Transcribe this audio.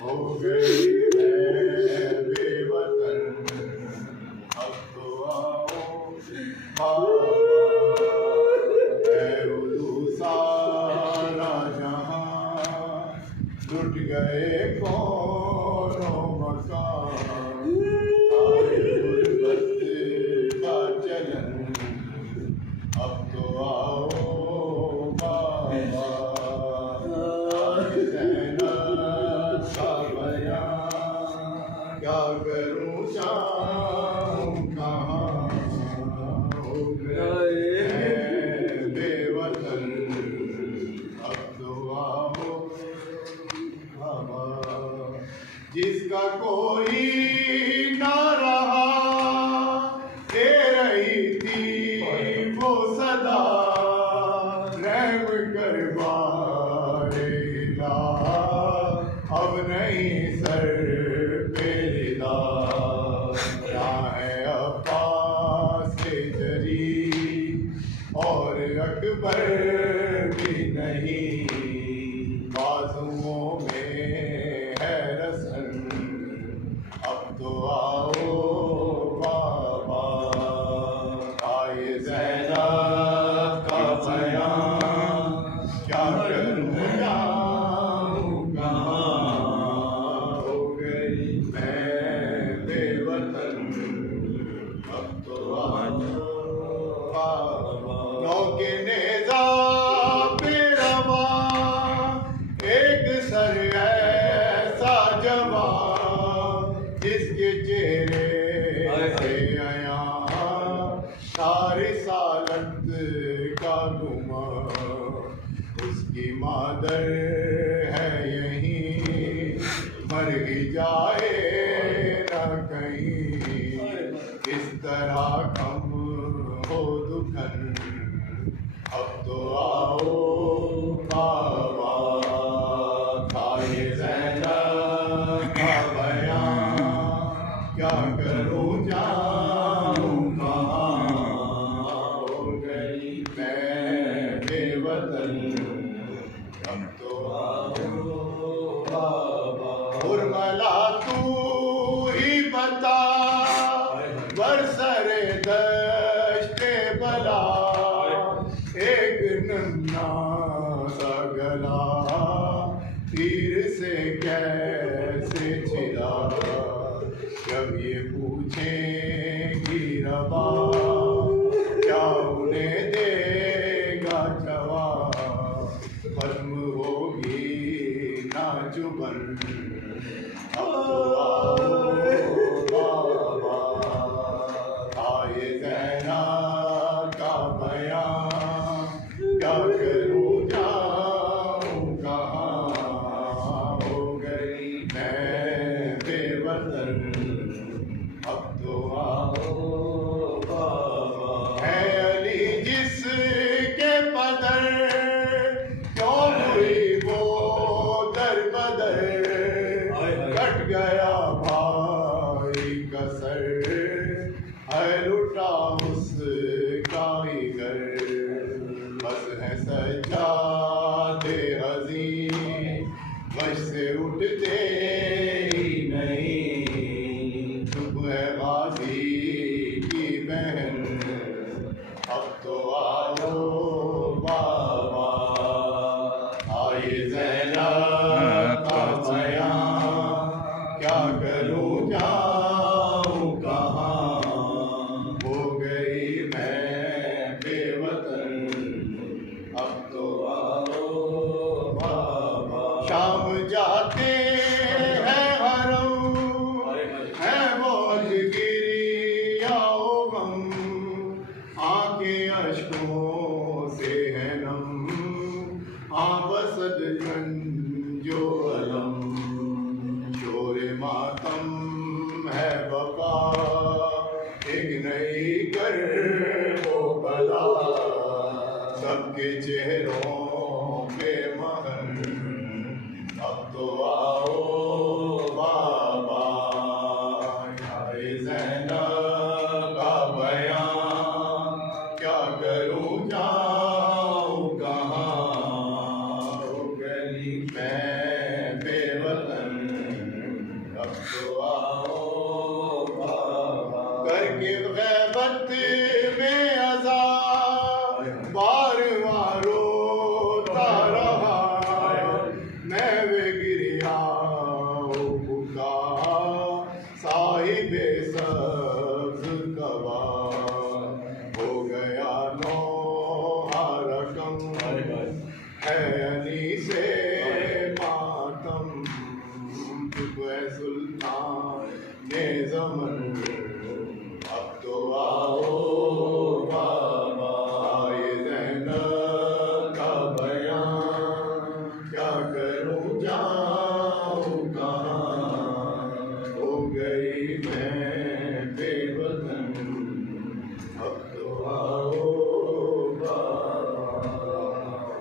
हो गई है बेवतन, अब तो आओ सारा जहां, लुट गए कौनो मकान, आए गुर्बत का चलन, अब तो आओ बाबा, क्या करूं जाऊं कहाँ, हो गए बेवतन, अब तो आओ बाबा। जिसका कोई ना रहा, दे रही थी वो सदा, रहम कर बारे इला, अब नहीं सर पे रिदा, क्या है अब्बास से जरी और अकबर भी नहीं, बाजुओं में है रसन, अब तो आओ बाबा, आए ज़ैनब का बयान, क्या करूं जाऊं कहाँ, हो गई मैं बेवतन, अब तो आओ बाबा। नौके नेज़ा पे रवा, एक सर ऐसा जवान, जिसके चेहरे से आया सारी सालत का गुमा, उसकी मादर है यहीं, मर ही जाए ना कहीं, इस तरह कम हो दुखन, अब तो आओ बाबा, आए ज़ैनब का बयान, क्या करूं जाऊं कहाँ, हो गई मैं बेवतन, अब तो आओ बाबा। उर्मिला तू ही बता, बरसरे दश्ते बला, एक नन्हा सा गला, तीर से कैसे छिला, जब ये पूछेंगी रवा, क्या उन्हें देगा जवाब, खत्म होगी ना जुबन, अब तो आओ बाबा, आए ज़ैनब का बयान, क्या करूं जाऊं कहाँ, हो गई मैं बेवतन, अब तो आओ बाबा। है अली जिसके पदर, क्यों हुई वो दर बदर, कट गया भाई का सर, है लुटा उसका ही घर, बस है सज्जादे हज़ीं, बस से उठते ही नहीं, चुप है गाज़ी की बहन, अब तो आओ बाबा, आए ज़ैनब का बयान, क्या करूं जाऊं कहाँ, हो गई मैं बेवतन, अब तो आओ बाबा। शाम जाते हैं हरम, है वो अजगिरी आओ गम, आंखें अश्कों से है नम, बसद जो अलम, शोरे मातम है बका, एक नई कर वो बला, सबके चेहरों पे महन, अब तो आओ बाबा, आए ज़ैनब का बयान, क्या करूं जाऊं कहाँ, हो गई मैं है अनी से